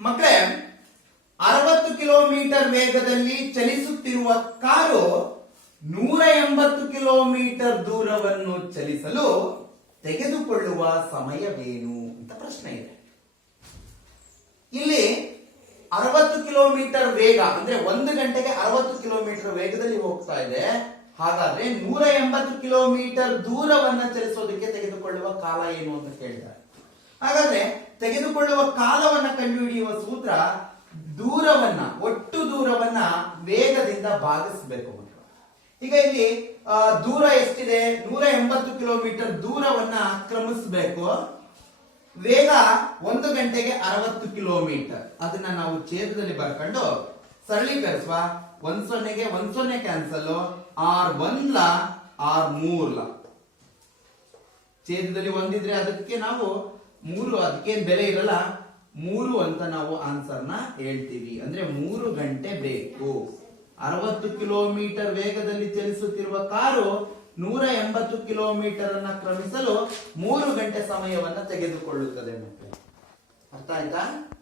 ಮಕ್ಕಳೇ ಅರವತ್ತು ಕಿಲೋಮೀಟರ್ ವೇಗದಲ್ಲಿ ಚಲಿಸುತ್ತಿರುವ ಕಾರು ನೂರ ಎಂಬತ್ತು ಕಿಲೋಮೀಟರ್ ದೂರವನ್ನು ಚಲಿಸಲು ತೆಗೆದುಕೊಳ್ಳುವ ಸಮಯವೇನು ಅಂತ ಪ್ರಶ್ನೆ ಇದೆ. ಇಲ್ಲಿ ಅರವತ್ತು ಕಿಲೋಮೀಟರ್ ವೇಗ, ಅಂದ್ರೆ ಒಂದು ಗಂಟೆಗೆ ಅರವತ್ತು ಕಿಲೋಮೀಟರ್ ವೇಗದಲ್ಲಿ ಹೋಗ್ತಾ ಇದೆ. ಹಾಗಾದ್ರೆ ನೂರ ಎಂಬತ್ತು ಕಿಲೋಮೀಟರ್ ದೂರವನ್ನು ಚಲಿಸೋದಕ್ಕೆ ತೆಗೆದುಕೊಳ್ಳುವ ಕಾಲ ಏನು ಅಂತ ಕೇಳಿದ್ದಾರೆ. ಹಾಗಾದ್ರೆ ತೆಗೆದುಕೊಳ್ಳುವ ಕಾಲವನ್ನ ಕಂಡುಹಿಡಿಯುವ ಸೂತ್ರ ದೂರವನ್ನ, ಒಟ್ಟು ದೂರವನ್ನ ವೇಗದಿಂದ ಭಾಗಿಸಬೇಕು ಈಗ ಇಲ್ಲಿ ದೂರ ಎಷ್ಟಿದೆ? ನೂರ ಎಂಬತ್ತು ಕಿಲೋಮೀಟರ್ ದೂರವನ್ನ ಕ್ರಮಿಸಬೇಕು. ವೇಗ ಒಂದು ಗಂಟೆಗೆ ಅರವತ್ತು ಕಿಲೋಮೀಟರ್. ಅದನ್ನ ನಾವು ಛೇದದಲ್ಲಿ ಬರ್ಕೊಂಡು ಸರಳೀಕರಿಸುವ. ಒಂದ್ ಸೊನ್ನೆಗೆ ಒಂದ್ ಸೊನ್ನೆ ಕ್ಯಾನ್ಸಲ್ ಆರ್ ಒಂದ್ಲ, ಆರ್ ಮೂರ್ಲ. ಛೇದದಲ್ಲಿ ಒಂದಿದ್ರೆ ಅದಕ್ಕೆ ನಾವು ಮೂರು ಅದಕ್ಕೇನ್ ಬೆಲೆ ಇರಲ್ಲ? ಮೂರು ಅಂತ ನಾವು ಆನ್ಸರ್ನ ಹೇಳ್ತೀವಿ. ಅಂದ್ರೆ ಮೂರು ಗಂಟೆ ಬೇಕು. ಅರವತ್ತು ಕಿಲೋಮೀಟರ್ ವೇಗದಲ್ಲಿ ಚಲಿಸುತ್ತಿರುವ ಕಾರು ನೂರ ಎಂಬತ್ತು ಕಿಲೋಮೀಟರ್ ಅನ್ನ ಕ್ರಮಿಸಲು ಮೂರು ಗಂಟೆ ಸಮಯವನ್ನ ತೆಗೆದುಕೊಳ್ಳುತ್ತದೆ ಮತ್ತೆ ಅರ್ಥ ಆಯ್ತಾ?